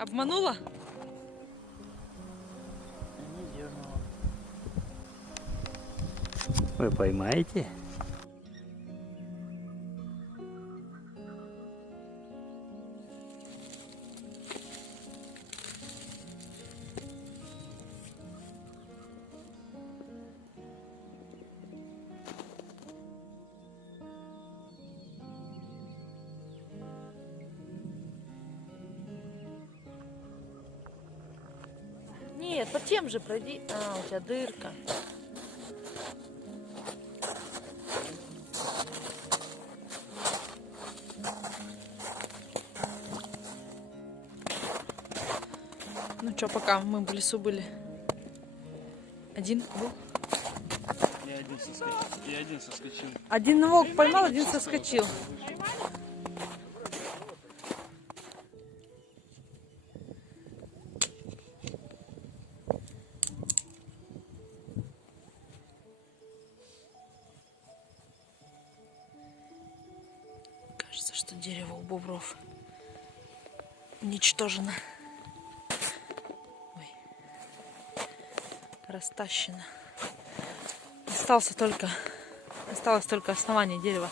Обманула? Вы поймаете? Нет, по тем же пройди. А, у тебя дырка. Ну что, пока мы в лесу были. Один был? Я один соскочил. Один волк поймал, один соскочил. Кажется, что дерево у бобров уничтожено. Ой. Растащено. Осталось только основание дерева.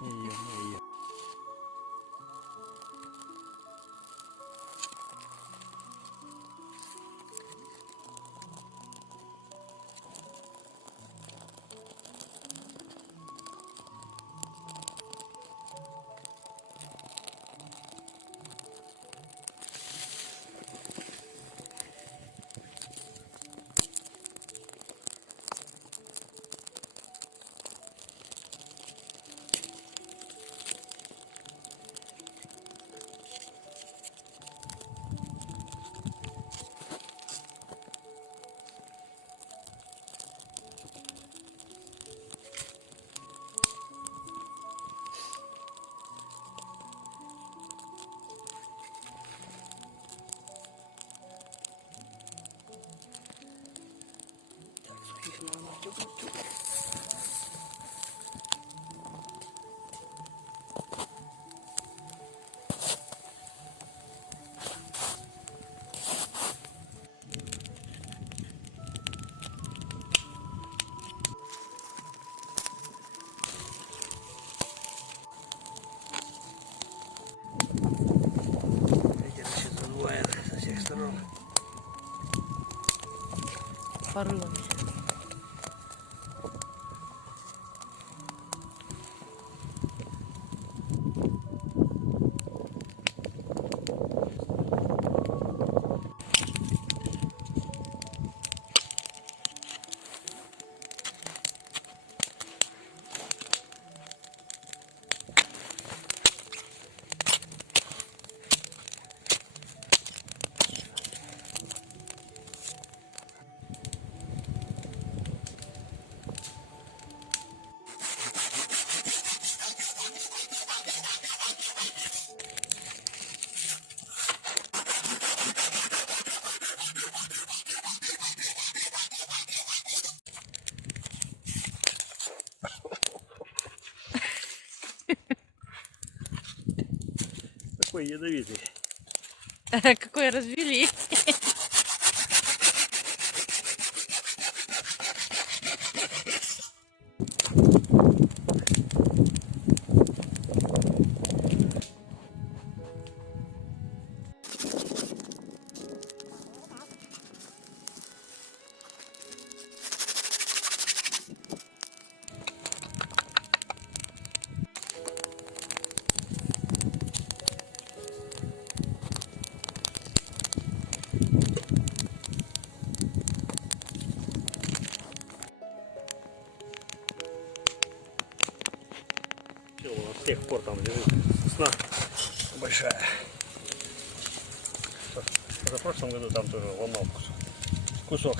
Ее. Ветер сейчас задувает со всех сторон. Порывами. Такой ядовитый. Какой развели. Все, у нас с тех пор там лежит сосна большая. В прошлом году там тоже ломал кусок.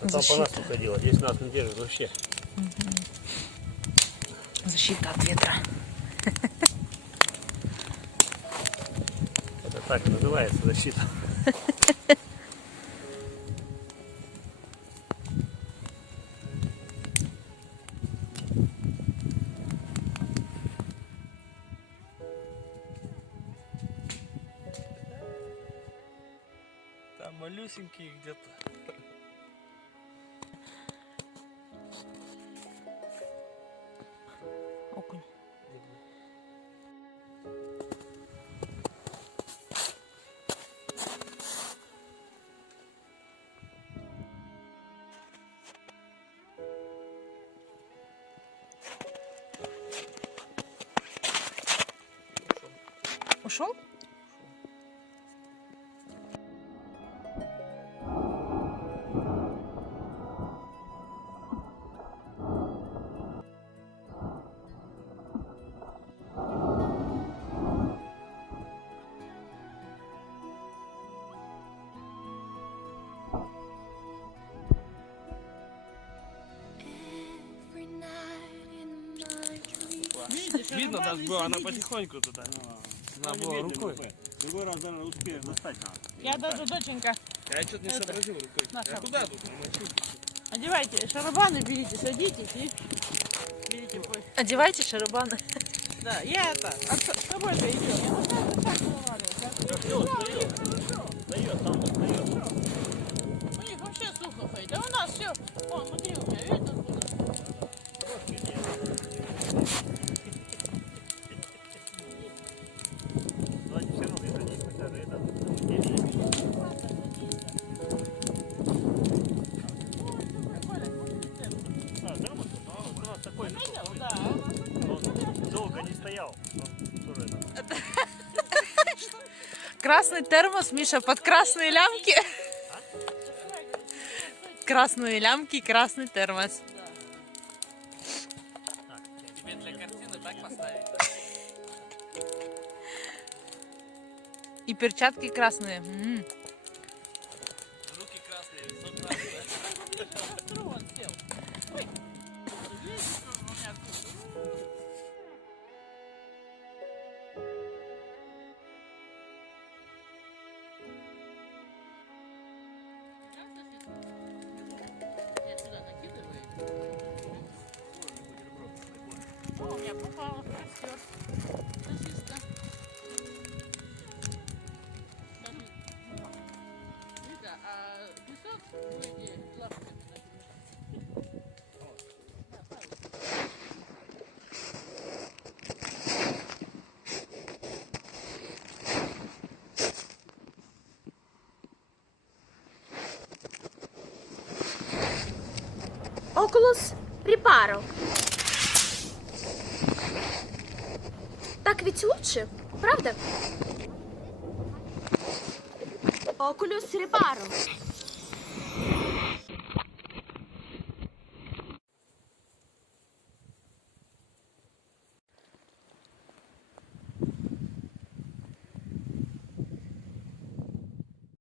А там по нас уходило. Здесь нас не держит вообще. Защита от ветра. Это так и называется защита. Там малюсенькие где-то. Окунь. Ушел? Видно, нас было, она потихоньку туда. Она была рукой. Другой раз, наверное, успеешь достать надо. Я даже, доченька, Я что-то не сообразил рукой. наша. А куда тут? Одевайте шарабаны, берите, садитесь и берите бой. Одевайте шарабаны. Да, я это, с тобой-то идем. Я вот так Дает, там дает. у них вообще сухо ходит. Да у нас все, о, смотри, у меня видно откуда. Но они все равно это не хоть даже это. Термос? У нас такой же. Видел? Да. Он долго не стоял. Он тоже это. Красный термос, Миша, под красные лямки. Красные лямки, красный термос. Тебе для картины так поставить? И перчатки красные. Руки красные, лицо красное. Он сел. Ой. Видите, что у меня тут? Я сюда накидываю. О, у меня попало в костер. Сосиска. Вика, а песок будете лапками накидывать? Oculus Reparo. Так ведь лучше, правда? Oculus Reparo.